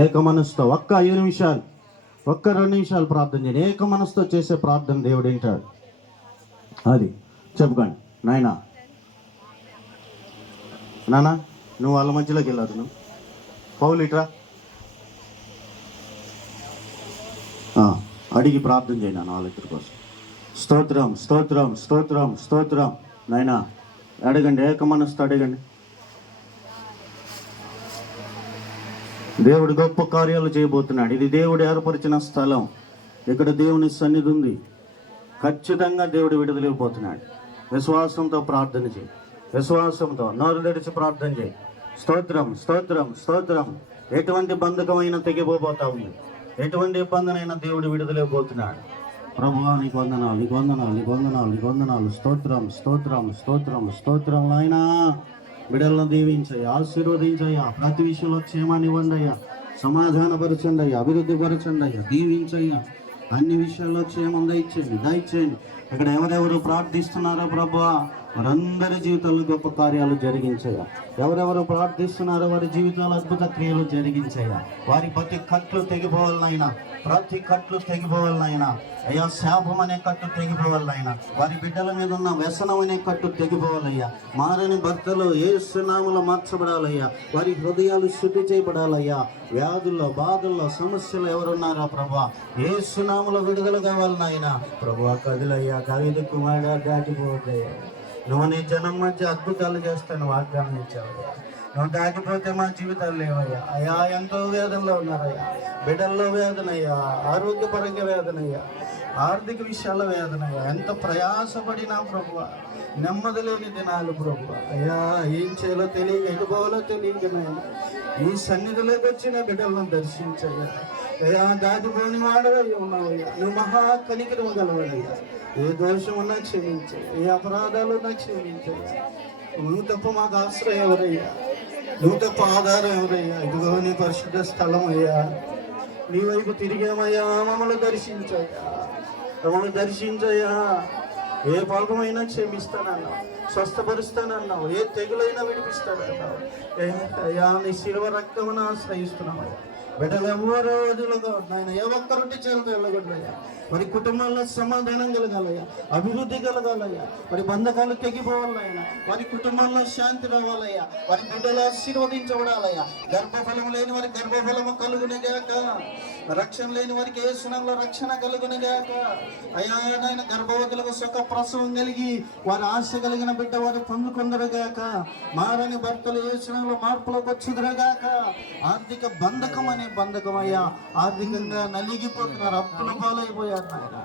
ఏక మనసుతో ఒక్క 5 నిమిషాలు, ఒక్క 2 నిమిషాలు ప్రార్థన చేయండి. ఏక మనసుతో చేసే ప్రార్థన దేవుడు వింటాడు. అది చెప్పుకోండి. నాయనా నువ్వు వాళ్ళ మధ్యలోకి వెళ్ళారు. నువ్వు పౌలిట్రా అడిగి ప్రార్థన చేయి నాన్న వాళ్ళిద్దరి కోసం. స్తోత్రం స్తోత్రం స్తోత్రం స్తోత్రం. నాయనా అడగండి, ఏక మనసుతో అడగండి. దేవుడు గొప్ప కార్యాలు చేయబోతున్నాడు. ఇది దేవుడు ఏర్పరిచిన స్థలం. ఇక్కడ దేవుని సన్నిధి ఉంది. ఖచ్చితంగా దేవుడు విడుదలైపోతున్నాడు. విశ్వాసంతో ప్రార్థన చేయి. విశ్వాసంతో నోరు తెరిచి ప్రార్థన చేయి. స్తోత్రం స్తోత్రం స్తోత్రం. ఎటువంటి బంధకమైనా తెగిపోతా ఉంది. ఎటువంటి ఇబ్బందినైనా దేవుడు విడుదలైపోతున్నాడు. ప్రభువా నీకు వందనాలు, నీకు వందనాలు, నీకు వందనాలు, నీకు వందనాలు. స్తోత్రం స్తోత్రం స్తోత్రం స్తోత్రం. నాయనా బిడ్డలను దీవించయ్యా, ఆశీర్వదించయ్యా, ప్రతి విషయంలో క్షేమాన్ని ఇవ్వండి అయ్యా, సమాధానపరచండి అయ్యా, అభివృద్ధి పరచండి అయ్యా, దీవించయ్యా. అన్ని విషయాల్లో క్షేమం దయచేయండి. ఇక్కడ ఎవరెవరు ప్రార్థిస్తున్నారో ప్రభువా వారందరి జీవితాల్లో గొప్ప కార్యాలు జరిగించయ్యా. ఎవరెవరు ప్రార్థిస్తున్నారో వారి జీవితాలు అద్భుత క్రియలు జరిగించయ్యా. వారి ప్రతి కట్లు తెగిపోవాలనైనా, ప్రతి కట్లు తెగిపోవాలనైనా అయ్యా. శాపం అనే కట్టు తెగిపోవాలనైనా, వారి బిడ్డల మీద ఉన్న వ్యసనం అనే కట్టు తెగిపోవాలయ్యా. మారని భర్తలు యేసు నామములో మార్చబడాలయ్యా. వారి హృదయాలు శుద్ధి చేయబడాలయ్యా. వ్యాధుల్లో, బాధల్లో, సమస్యలు ఎవరున్నారా ప్రభువా యేసు నామములో విడుదల కావాలనైనా ప్రభువా. కదిలయ్యా, దావీదు కుమారుడా దాటిపోవద్దయ్యా. నువ్వు నీ జనం మధ్య అద్భుతాలు చేస్తాను వాగ్దానం ఇచ్చావయ్యా. నువ్వు దాటిపోతే మా జీవితాలు లేవయ్యా. అయ్యా ఎంతో వేదనలో ఉన్నారయ్యా. బిడ్డల్లో వేదనయ్యా, ఆరోగ్యపరంగా వేదనయ్యా, ఆర్థిక విషయాల వేదనయ్యా. ఎంత ప్రయాసపడినా ప్రభువా నెమ్మది లేని దినాలు ప్రభువా. అయ్యా ఏం చేయాలో తెలియక, ఎటుపోవాలో తెలియకనైనా ఈ సన్నిధిలోకి వచ్చిన బిడ్డలను దర్శించయ్యా. అయ్యా దాటిపోని వాడవై ఉన్నావయ్యా. నువ్వు మహా కనికరం గలవాడయ్యా. ఏ దోషం ఉన్నా క్షమించయ్యా, ఏ అపరాధాలు ఉన్నా క్షమించయ్యా. నువ్వు తప్ప మాకు ఆశ్రయం ఎవరయ్యా, నువ్వు తప్ప ఆధారం ఎవరయ్యా. ఇదిగో నీ పరిశుద్ధ స్థలం అయ్యా. నీ వైపు తిరిగామయ్యా. మమ్మల్ని దర్శించయ్యా, మమ్మల్ని దర్శించయ్యా. ఏ పాపమైనా క్షమిస్తానన్నావు, స్వస్థపరుస్తానన్నావు, ఏ తెగులైనా విడిపిస్తానన్నావు. అయ్యా నీ శిలువ రక్తమును ఆశ్రయిస్తున్నామయ్యా. బిడ్డలు ఎవరో వదులుగా నాయన, ఏ ఒక్కరుంటే చేరుకు వెళ్ళకూడదయ్యా. వారి కుటుంబాల్లో సమాధానం కలగాలయ్యా, అభివృద్ధి కలగాలయ్యా. వారి బంధకాలు తెగిపోవాలయ్యా. వారి కుటుంబాల్లో శాంతి రావాలయ్యా. వారి బిడ్డలు ఆశీర్వదించబడాలయ్యా. గర్భఫలం లేని వారికి గర్భఫలము కలుగునిగాక. రక్షణ లేని వారికి యేసునామములో రక్షణ కలుగునిగాక. అయ్యా నాయన గర్భవతులకు సుఖ ప్రసవం కలిగి వారి ఆశ కలిగిన బిడ్డ వారు పొందుకుందరుగాక. మారని భర్తలు యేసునామములో మార్పులకు వచ్చుదురుగాక. ఆర్థిక బంధకం అనే బంధకం అయ్యా. ఆర్థికంగా నలిగిపోతున్నారు, అప్పుల పాలైపోయారు నాయన.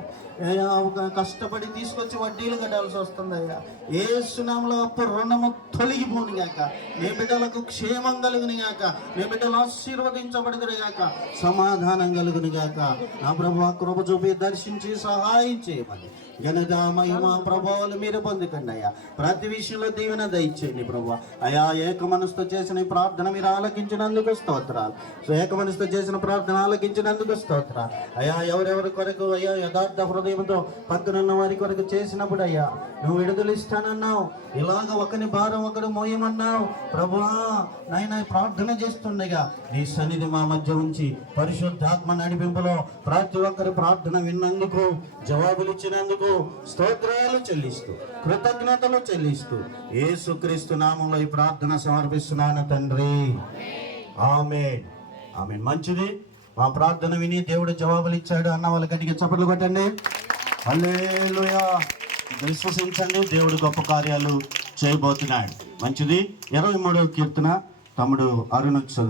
కష్టపడి తీసుకొచ్చి వడ్డీలు కట్టాల్సి వస్తుందయ్యా. యేసు నామములో అప్పు రుణము తొలగిపోనుగాక. నీ బిడ్డలకు క్షేమం కలుగునిగాక. నీ బిడ్డలు ఆశీర్వదించబడుదురుగాక. సమాధానం కలుగునిగాక. నా ప్రభువా కృప చూపి దర్శించి సహాయం చేయమని ఘనత మహిమ ప్రభావాలు మీరు పొందుకండి అయ్యా. ప్రతి విషయంలో దీవెన దయచేయండి ప్రభువా. అయ్యా ఏక మనసుతో చేసిన ఈ ప్రార్థన మీరు ఆలకించినందుకు స్తోత్రాలు. ఏక మనసుతో చేసిన ప్రార్థన ఆలకించినందుకు స్తోత్రాలు అయ్యా. ఎవరెవరి కొరకు అయ్యా యథార్థ హృదయంతో పక్కనున్న వారి కొరకు చేసినప్పుడు అయ్యా నువ్వు విడుదల ఇస్తానన్నావు. ఇలాగ ఒకని భారం ఒకరు మోయమన్నావు ప్రభువా. నాయన ప్రార్థన చేస్తుండగా నీ సన్నిధి మా మధ్య ఉంచి పరిశుద్ధాత్మ నడిపింపులో ప్రతి ఒక్కరి ప్రార్థన విన్నందుకు, జవాబులు ఇచ్చినందుకు స్తోత్రాలు చెల్లిస్తూ, కృతజ్ఞతలు చెల్లిస్తూ యేసుక్రీస్తు నామములో ఈ ప్రార్థన సమర్పిస్తున్నాను తండ్రి. ఆమేన్ ఆమేన్. మంచిది. మా ప్రార్థన విని దేవుడు జవాబులు ఇచ్చాడు అన్న వాళ్ళ గట్టిగా చప్పట్లు కొట్టండి. హల్లెలూయా. విశ్వసించండి, దేవుడు గొప్ప కార్యాలు చేయబోతున్నాడు. మంచిది. 23వ కీర్తన తమ్ముడు అరుణ్ చదువు.